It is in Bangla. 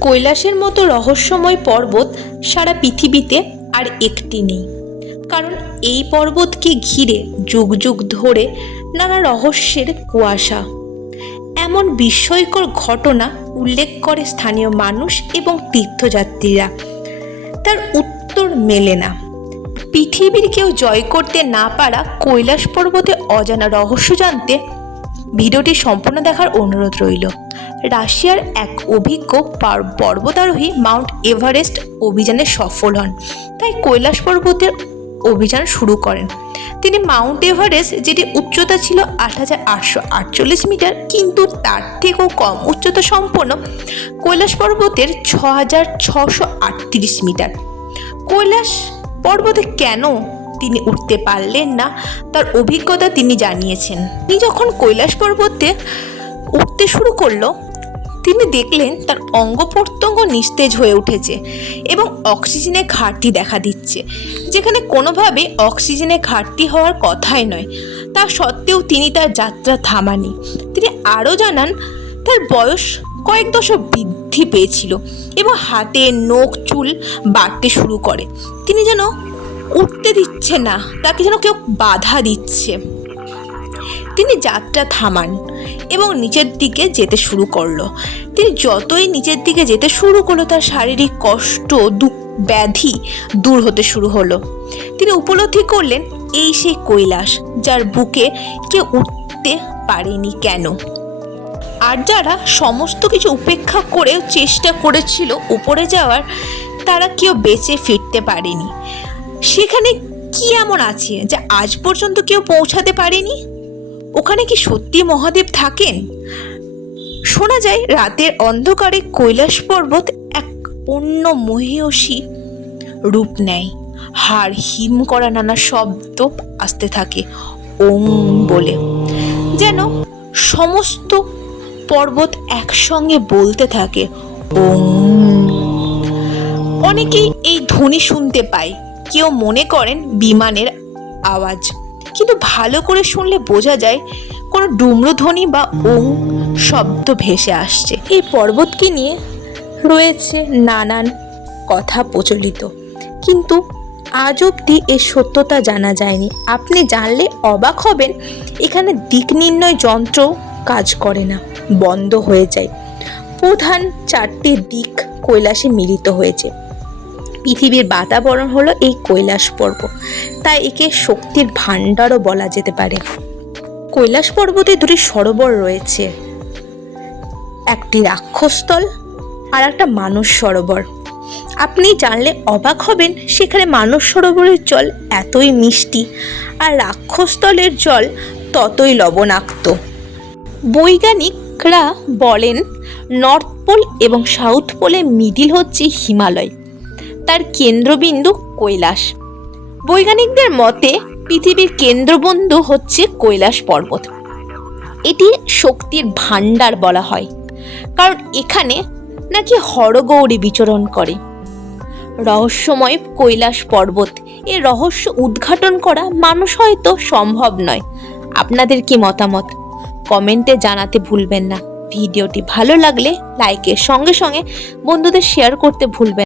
কৈলাসের মতো রহস্যময় পর্বত সারা পৃথিবীতে আর একটি নেই। কারণ এই পর্বতকে ঘিরে যুগ যুগ ধরে নানা রহস্যের কুয়াশা। এমন বিস্ময়কর ঘটনা উল্লেখ করে স্থানীয় মানুষ এবং তীর্থযাত্রীরা। তার উত্তর মেলে না। পৃথিবীর কেউ জয় করতে না পারা কৈলাস পর্বতে অজানা রহস্য জানতে ভিডিওটি সম্পূর্ণ দেখার অনুরোধ রইল। রাশিয়ার এক অভিজ্ঞ পার- পর্বতারোহী মাউন্ট এভারেস্ট অভিযানে সফল হন। তাই কৈলাস পর্বতের অভিযান শুরু করেন। তিনি মাউন্ট এভারেস্ট, যেটি উচ্চতা ছিল আট হাজার আটশো আটচল্লিশ মিটার, কিন্তু তার থেকেও কম উচ্চতা সম্পন্ন কৈলাস পর্বতের ছ হাজার ছশো আটত্রিশ মিটার। কৈলাস পর্বতে কেন তিনি উঠতে পারলেন না, তার অভিজ্ঞতা তিনি জানিয়েছেন। তিনি যখন কৈলাস পর্বতে উঠতে শুরু করল, তিনি দেখলেন তার অঙ্গ প্রত্যঙ্গ নিস্তেজ হয়ে উঠেছে এবং অক্সিজেনের ঘাটতি দেখা দিচ্ছে, যেখানে কোনোভাবে অক্সিজেনের ঘাটতি হওয়ার কথাই নয়। তা সত্ত্বেও তিনি তার যাত্রা থামানি তিনি আরও জানান, তার বয়স কয়েক দশক বৃদ্ধি পেয়েছিল এবং হাতে নখ চুল বাড়তে শুরু করে। তিনি যেন উঠতে দিচ্ছে না, তাকে যেন কেউ বাধা দিচ্ছে। তিনি যাত্রা থামান এবং নিচের দিকে যেতে শুরু করল। তিনি যতই নিচের দিকে যেতে শুরু করল, তার শারীরিক কষ্ট দুঃখ ব্যাধি দূর হতে শুরু হলো। তিনি উপলব্ধি করলেন, এই সেই কৈলাস যার বুকে কেউ উঠতে পারেনি কেন? আর যারা সমস্ত কিছু উপেক্ষা করেও চেষ্টা করেছিল উপরে যাওয়ার, তারা কেউ বেঁচে ফিরতে পারেনি। সেখানে কি এমন আছে যা আজ পর্যন্ত কেউ পৌঁছাতে পারেনি? ওখানে কি সত্যি মহাদেব থাকেন? শোনা যায় রাতের অন্ধকারে কৈলাস পর্বত এক অন্য মহিয়সী রূপ নেয়। হাড় হিম করা নানা শব্দ আসতে থাকে ওম বলে। যেন সমস্ত পর্বত একসঙ্গে বলতে থাকে ওম। অনেকেই এই ধ্বনি শুনতে পায়। কেউ মনে করেন বিমানের আওয়াজ। কিন্তু ভালো করে শুনলে বোঝা যায় কোনো ডুমরুধ্বনি বা ওং শব্দ ভেসে আসছে। এই পর্বতকে নিয়ে রয়েছে নানান কথা প্রচলিত। কিন্তু আজ অবধি এর সত্যতা জানা যায়নি। আপনি জানলে অবাক হবেন, এখানে দিক নির্ণয় যন্ত্র কাজ করে না, বন্ধ হয়ে যায়। প্রধান চারটি দিক কৈলাসে মিলিত হয়েছে। পৃথিবীর বাতাবরণ হলো এই কৈলাস পর্ব তাই একে শক্তির ভাণ্ডারও বলা যেতে পারে। কৈলাস পর্বতে দুটি সরোবর রয়েছে। একটি রাক্ষসস্থল আর একটা মানস সরোবর। আপনি জানলে অবাক হবেন, সেখানে মানস সরোবরের জল এতই মিষ্টি আর রাক্ষসস্থলের জল ততই লবণাক্ত। বৈজ্ঞানিকরা বলেন, নর্থ পোল এবং সাউথ পোলে মিডিল হচ্ছে হিমালয়। তার কেন্দ্রবিন্দু কৈলাস। বৈজ্ঞানিকদের মতে পৃথিবীর কেন্দ্রবিন্দু হচ্ছে কৈলাস পর্বত। এটি শক্তির ভাণ্ডার বলা হয়। কারণ এখানে নাকি হরগৌরী বিচরণ করে। রহস্যময় কৈলাস পর্বত এর রহস্য উদ্ঘাটন করা মানুষ হয়তো সম্ভব নয়। আপনাদের কি মতামত? কমেন্টে জানাতে ভুলবেন না। ভিডিওটি ভালো লাগলে লাইকের সঙ্গে সঙ্গে বন্ধুদের শেয়ার করতে ভুলবেন